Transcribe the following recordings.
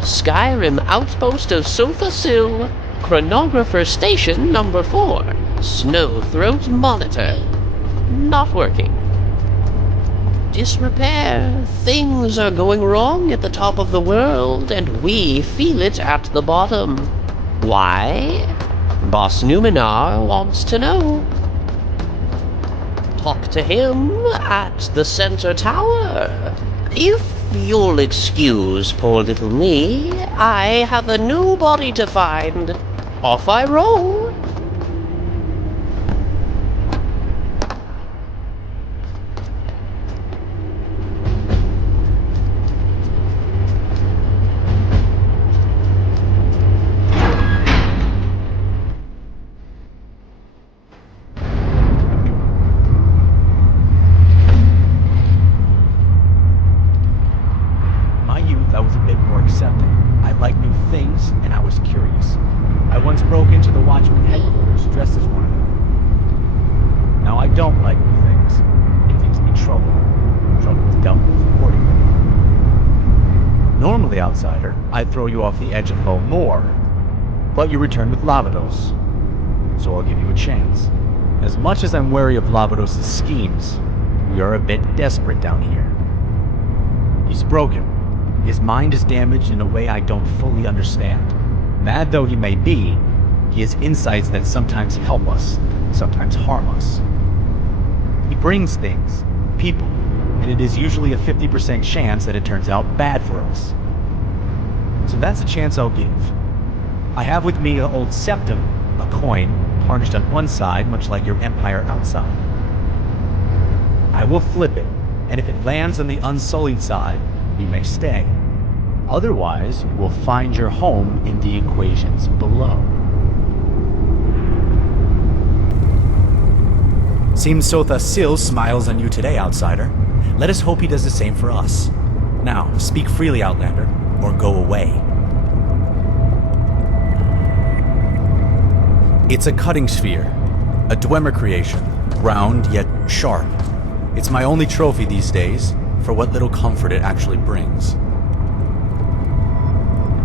Skyrim outpost of Sothasil, chronographer station number 4, Snowthroat monitor. Not working. Disrepair. Things are going wrong at the top of the world, and we feel it at the bottom. Why? Boss Numenar wants to know. Talk to him at the center tower. If you'll excuse poor little me, I have a new body to find. Off I roll. I was a bit more accepting. I liked new things, and I was curious. I once broke into the Watchman headquarters dressed as one of them. Now I don't like new things. It gives me trouble. Trouble is dealt with accordingly. Normally, outsider, I'd throw you off the edge and blow more, but you returned with Lavados, so I'll give you a chance. As much as I'm wary of Lavados' schemes, we are a bit desperate down here. He's broken. His mind is damaged in a way I don't fully understand. Mad though he may be, he has insights that sometimes help us, sometimes harm us. He brings things, people, and it is usually a 50% chance that it turns out bad for us. So that's a chance I'll give. I have with me an old septum, a coin, tarnished on one side, much like your empire outside. I will flip it, and if it lands on the unsullied side, you may stay. Otherwise, you will find your home in the equations below. Seems Sothasil smiles on you today, outsider. Let us hope he does the same for us. Now, speak freely, Outlander, or go away. It's a cutting sphere, a Dwemer creation, round yet sharp. It's my only trophy these days, for what little comfort it actually brings.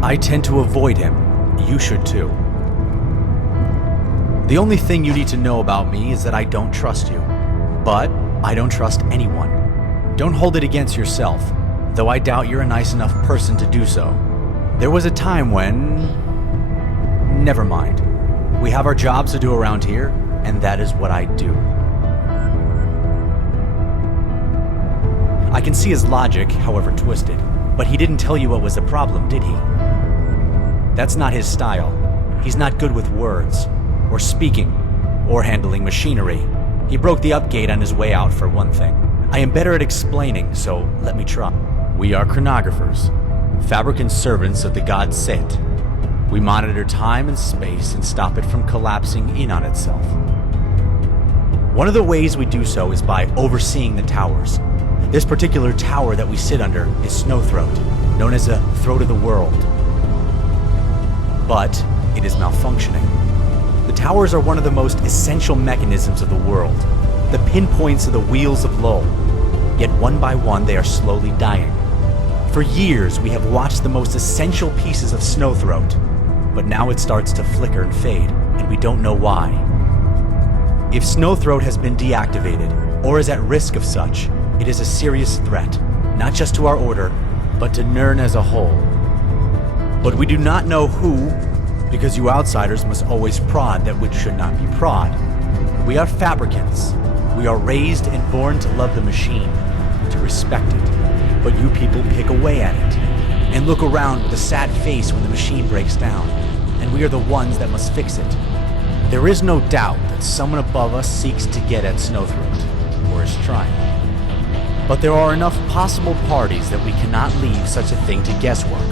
I tend to avoid him. You should too. The only thing you need to know about me is that I don't trust you. But I don't trust anyone. Don't hold it against yourself, though I doubt you're a nice enough person to do so. There was a time when... Never mind. We have our jobs to do around here, and that is what I do. I can see his logic, however twisted, but he didn't tell you what was the problem, did he? That's not his style. He's not good with words, or speaking, or handling machinery. He broke the upgate on his way out, for one thing. I am better at explaining, so let me try. We are chronographers, fabricant servants of the god Set. We monitor time and space and stop it from collapsing in on itself. One of the ways we do so is by overseeing the towers. This particular tower that we sit under is Snowthroat, known as the Throat of the World. But it is malfunctioning. The towers are one of the most essential mechanisms of the world, the pinpoints of the wheels of Lull. Yet one by one they are slowly dying. For years we have watched the most essential pieces of Snowthroat, but now it starts to flicker and fade, and we don't know why. If Snowthroat has been deactivated, or is at risk of such, it is a serious threat, not just to our order, but to Nirn as a whole. But we do not know who, because you outsiders must always prod that which should not be prod. We are fabricants. We are raised and born to love the machine, to respect it. But you people pick away at it, and look around with a sad face when the machine breaks down, and we are the ones that must fix it. There is no doubt that someone above us seeks to get at Snowthroat, or is trying. But there are enough possible parties that we cannot leave such a thing to guesswork.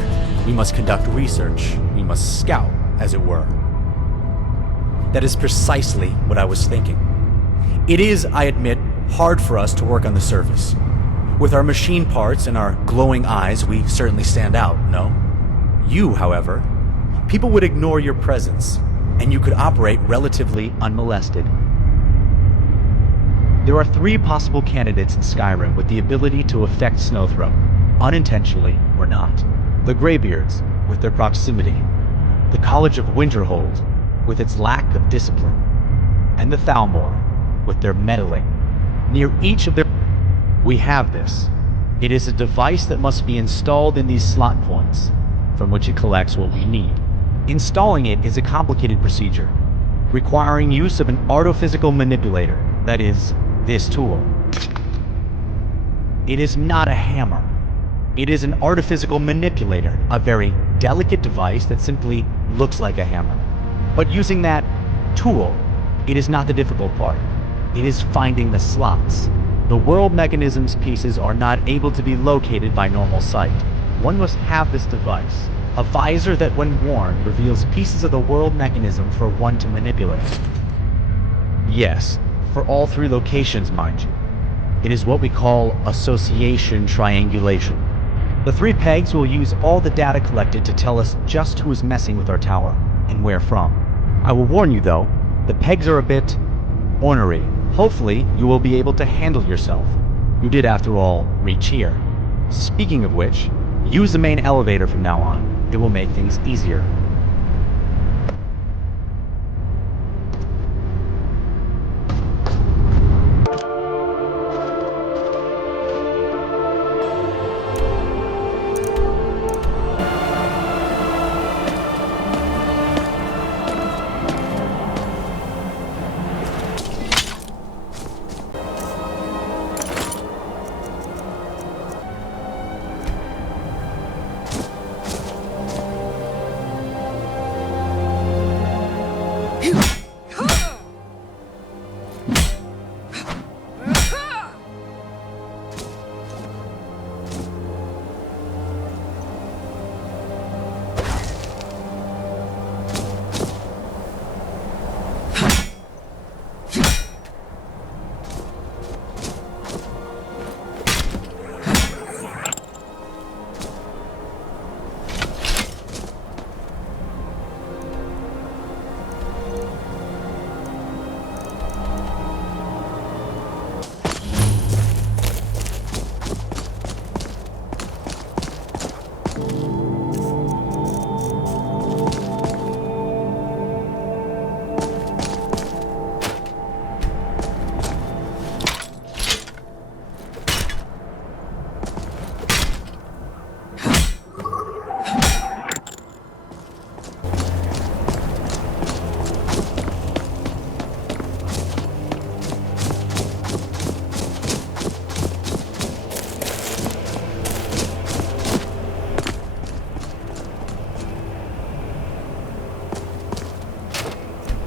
We must conduct research. We must scout, as it were. That is precisely what I was thinking. It is, I admit, hard for us to work on the surface. With our machine parts and our glowing eyes, we certainly stand out, no? You, however, people would ignore your presence, and you could operate relatively unmolested. There are 3 possible candidates in Skyrim with the ability to affect Snowthroat, unintentionally or not. The Greybeards, with their proximity, the College of Winterhold with its lack of discipline, and the Thalmor with their meddling. Near each of their... We have this. It is a device that must be installed in these slot points, from which it collects what we need. Installing it is a complicated procedure, requiring use of an artophysical manipulator, that is, this tool. It is not a hammer. It is an artophysical manipulator, a very delicate device that simply looks like a hammer. But using that tool, it is not the difficult part. It is finding the slots. The world mechanism's pieces are not able to be located by normal sight. One must have this device, a visor that when worn reveals pieces of the world mechanism for one to manipulate. Yes, for all three locations, mind you. It is what we call association triangulation. The three pegs will use all the data collected to tell us just who is messing with our tower, and where from. I will warn you though, the pegs are a bit ornery. Hopefully, you will be able to handle yourself. You did, after all, reach here. Speaking of which, use the main elevator from now on. It will make things easier.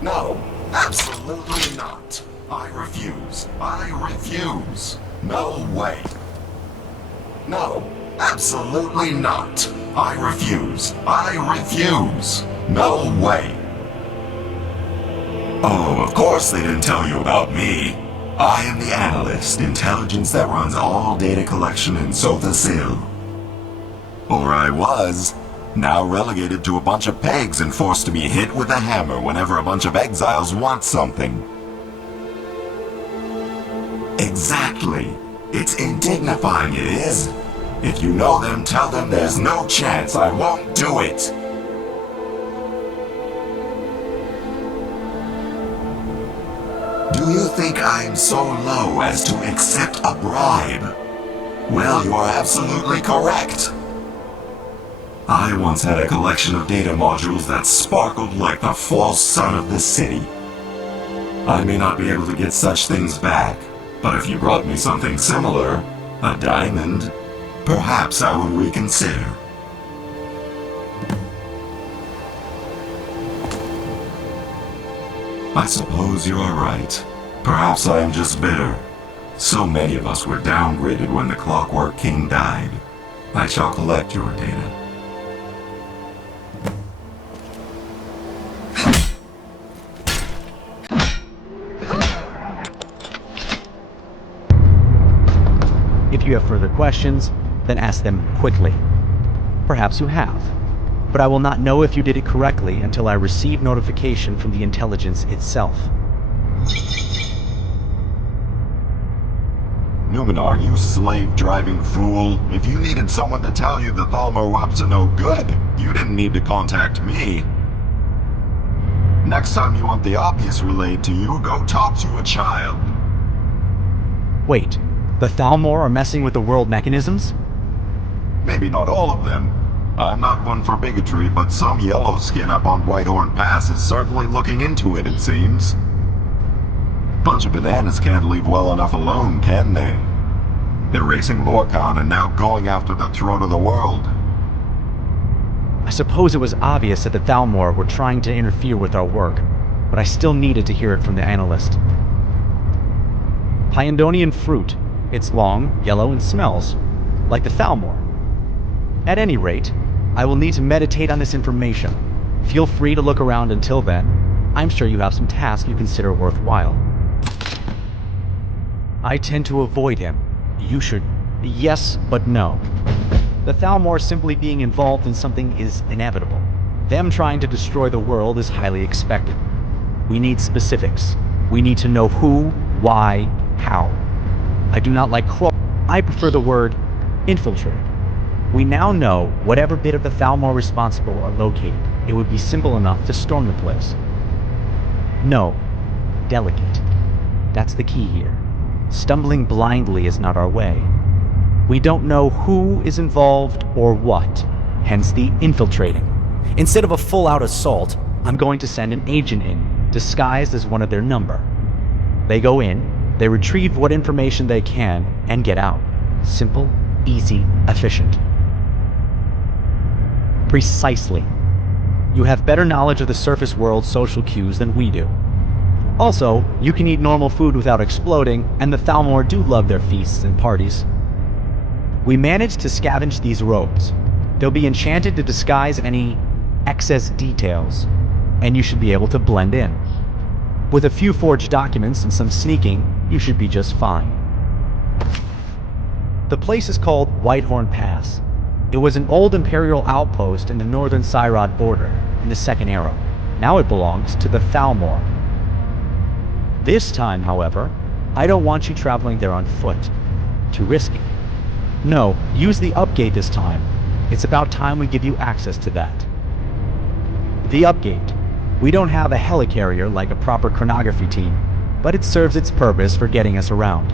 No, absolutely not. I refuse. I refuse. No way. No, absolutely not. I refuse. I refuse. No way. Oh, of course they didn't tell you about me. I am the analyst, intelligence that runs all data collection in Sothasil. Or I was. Now relegated to a bunch of pegs and forced to be hit with a hammer whenever a bunch of exiles want something. Exactly. It's indignifying, it is. If you know them, tell them there's no chance I won't do it. Do you think I'm so low as to accept a bribe? Well, you are absolutely correct. I once had a collection of data modules that sparkled like the false sun of the city. I may not be able to get such things back, but if you brought me something similar, a diamond, perhaps I would reconsider. I suppose you are right. Perhaps I am just bitter. So many of us were downgraded when the Clockwork King died. I shall collect your data. If you have further questions, then ask them quickly. Perhaps you have, but I will not know if you did it correctly until I receive notification from the intelligence itself. Numenor, you slave-driving fool. If you needed someone to tell you the Thalmor were up to no good, you didn't need to contact me. Next time you want the obvious relayed to you, go talk to a child. Wait, the Thalmor are messing with the world mechanisms? Maybe not all of them. I'm not one for bigotry, but some yellow skin up on Whitehorn Pass is certainly looking into it seems. Bunch of bananas can't leave well enough alone, can they? They're racing Lorcan and now going after the throne of the world. I suppose it was obvious that the Thalmor were trying to interfere with our work, but I still needed to hear it from the analyst. Hyandonian fruit. It's long, yellow, and smells like the Thalmor. At any rate, I will need to meditate on this information. Feel free to look around until then. I'm sure you have some tasks you consider worthwhile. I tend to avoid him. You should. Yes, but no. The Thalmor simply being involved in something is inevitable. Them trying to destroy the world is highly expected. We need specifics. We need to know who, why, how. I do not like I prefer the word infiltrate. We now know whatever bit of the Thalmor responsible are located. It would be simple enough to storm the place. No, delicate. That's the key here. Stumbling blindly is not our way. We don't know who is involved or what, hence the infiltrating. Instead of a full-out assault, I'm going to send an agent in, disguised as one of their number. They go in, they retrieve what information they can, and get out. Simple, easy, efficient. Precisely. You have better knowledge of the surface world's social cues than we do. Also, you can eat normal food without exploding, and the Thalmor do love their feasts and parties. We managed to scavenge these robes. They'll be enchanted to disguise any excess details, and you should be able to blend in. With a few forged documents and some sneaking, you should be just fine. The place is called Whitehorn Pass. It was an old imperial outpost in the northern Cyrod border, in the Second Era. Now it belongs to the Thalmor. This time, however, I don't want you traveling there on foot. Too risky. No, use the upgate this time. It's about time we give you access to that. The upgate. We don't have a helicarrier like a proper chronography team, but it serves its purpose for getting us around.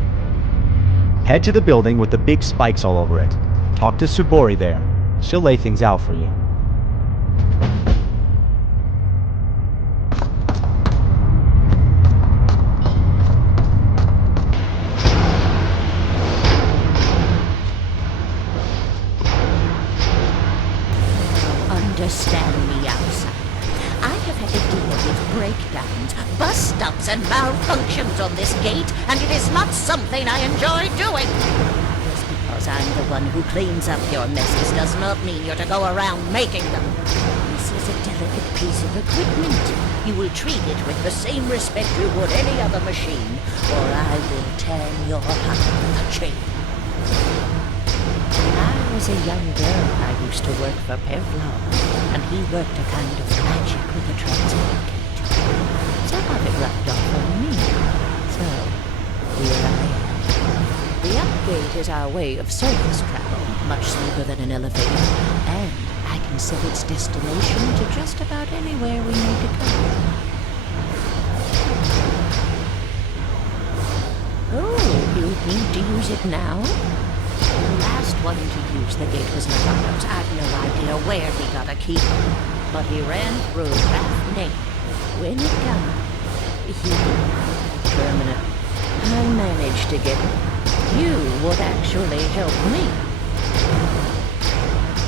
Head to the building with the big spikes all over it. Talk to Subori there. She'll lay things out for you. Understand me, outsider. I have had to deal with breakdowns, bust-ups, and malfunctions on this gate, and it is not something I enjoy doing. Just because I'm the one who cleans up your messes does not mean you're to go around making them. This is a delicate piece of equipment. You will treat it with the same respect you would any other machine, or I will tear your heart with a chain. When I was a young girl, I used to work for Pevlon, and he worked a kind of magic with a transport gate. Some of it rubbed off on me, so here I am. The upgate is our way of surface travel, much smoother than an elevator, and I can set its destination to just about anywhere we need to go. Oh, you need to use it now? The last one to use the gate was Nathanos. I've no idea where he got a key, but he ran through half naked. When it came, he permanent. I managed to get it. You would actually help me.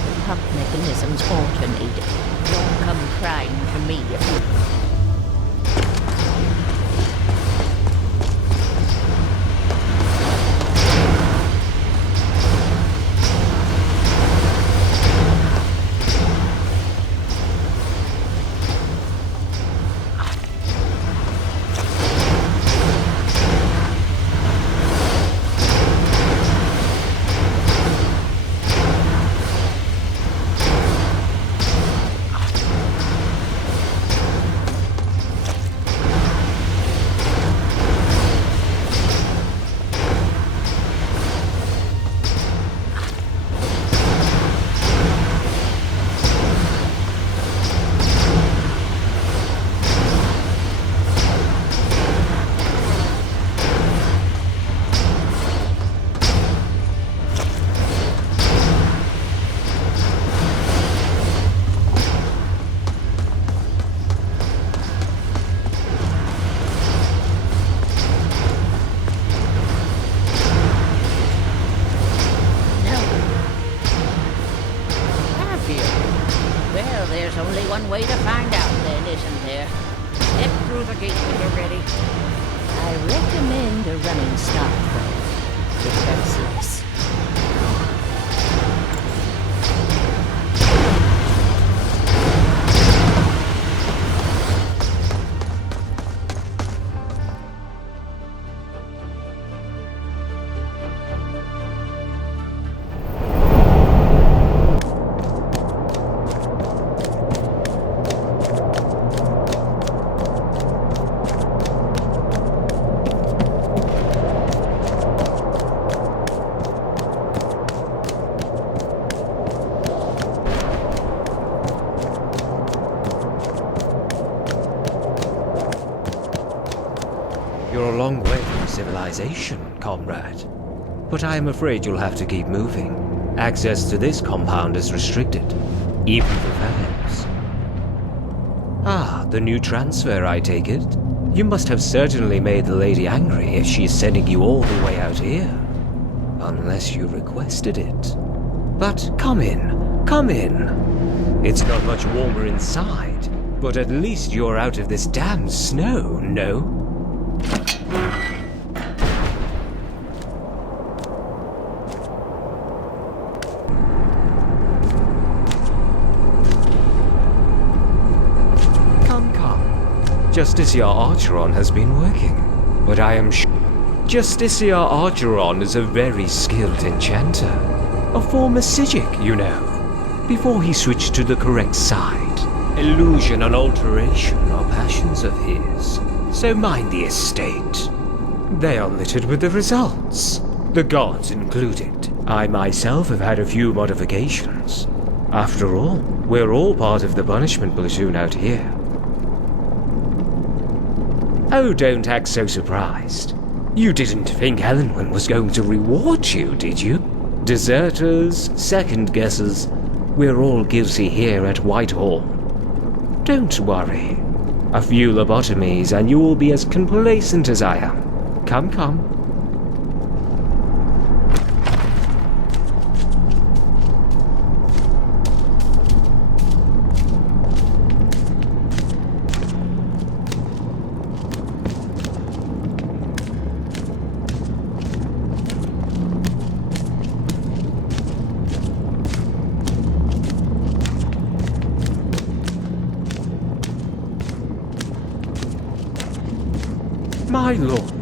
The pump mechanisms alternated. Don't come crying to me if you... through the gate when you're ready. I recommend a running start, though. It hurts less. You're a long way from civilization, comrade. But I am afraid you'll have to keep moving. Access to this compound is restricted, even for fellows. Ah, the new transfer, I take it? You must have certainly made the lady angry if she's sending you all the way out here. Unless you requested it. But come in, come in. It's not much warmer inside, but at least you're out of this damn snow, no? Justicia Archeron has been working, but I am sure Justicia Archeron is a very skilled enchanter. A former Psijic, you know, before he switched to the correct side. Illusion and alteration are passions of his, so mind the estate. They are littered with the results, the gods included. I myself have had a few modifications. After all, we're all part of the punishment platoon out here. Oh, don't act so surprised. You didn't think Elenwen was going to reward you, did you? Deserters, second guessers, we're all guilty here at Whitehall. Don't worry. A few lobotomies and you will be as complacent as I am. Come, come. My lord,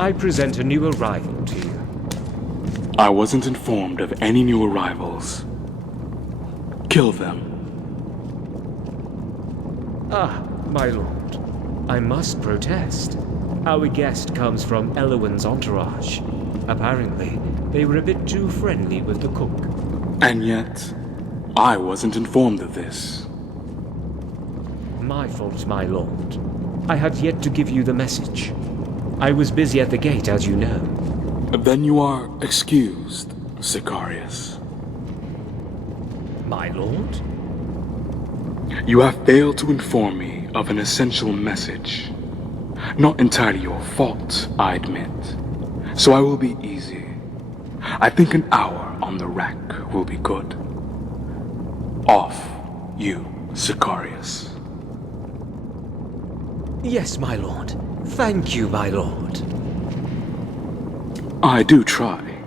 I present a new arrival to you. I wasn't informed of any new arrivals. Kill them. Ah, my lord, I must protest. Our guest comes from Elenwen's entourage. Apparently, they were a bit too friendly with the cook. And yet, I wasn't informed of this. My fault, my lord. I had yet to give you the message. I was busy at the gate, as you know. Then you are excused, Sicarius. My lord? You have failed to inform me of an essential message. Not entirely your fault, I admit. So I will be easy. I think an hour on the rack will be good. Off, you, Sicarius. Yes, my lord. Thank you, my lord. I do try,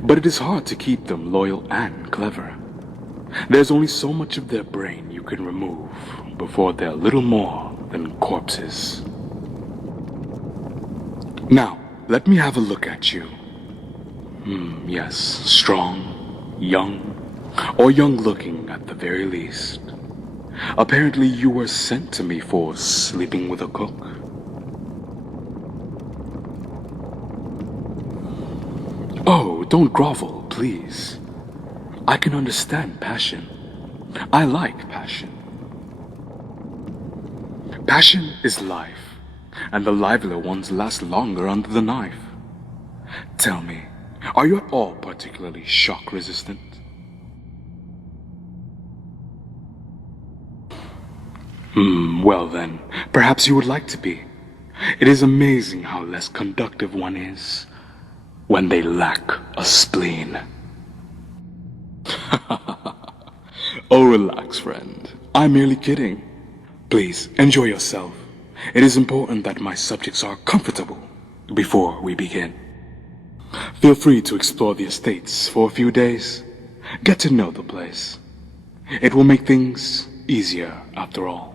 but it is hard to keep them loyal and clever. There's only so much of their brain you can remove before they're little more than corpses. Now, let me have a look at you. Yes, strong, young, or young-looking at the very least. Apparently you were sent to me for sleeping with a cook. Oh, don't grovel, please. I can understand passion. I like passion. Passion is life, and the livelier ones last longer under the knife. Tell me, are you at all particularly shock-resistant? Well then, perhaps you would like to be. It is amazing how less conductive one is when they lack a spleen. Oh, relax, friend. I'm merely kidding. Please, enjoy yourself. It is important that my subjects are comfortable before we begin. Feel free to explore the estates for a few days. Get to know the place. It will make things easier after all.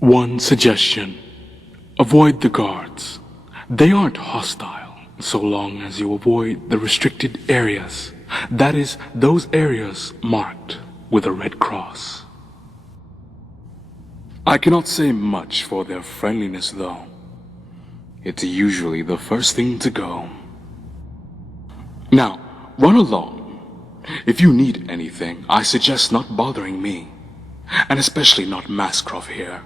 One suggestion. Avoid the guards. They aren't hostile so long as you avoid the restricted areas. That is, those areas marked with a red cross. I cannot say much for their friendliness, though. It's usually the first thing to go. Now, run along. If you need anything, I suggest not bothering me, and especially not Mascroft here.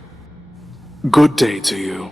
Good day to you.